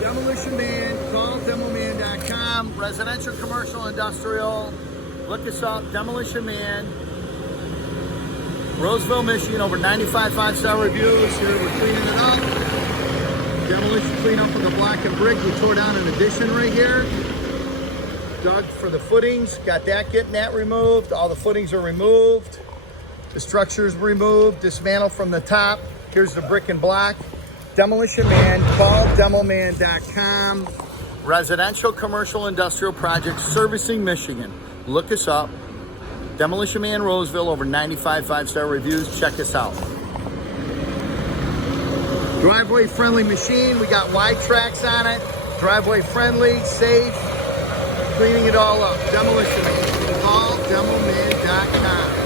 Demolition Man, call demoman.com. Residential, commercial, industrial. Look us up, Demolition Man. Roseville, Michigan, over 95 5-star reviews. Here we're cleaning it up. Demolition cleanup of the block and brick. We tore down an addition right here. Dug for the footings, got getting that removed. All the footings are removed. The structure's removed, dismantled from the top. Here's the brick and block. Demolition Man, call demoman.com. Residential, commercial, industrial projects, servicing Michigan. Look us up. Demolition Man Roseville, over 95 5-star reviews. Check us out. Driveway friendly machine. We got wide tracks on it. Driveway friendly, safe. Cleaning it all up. Demolition Man. Call demoman.com.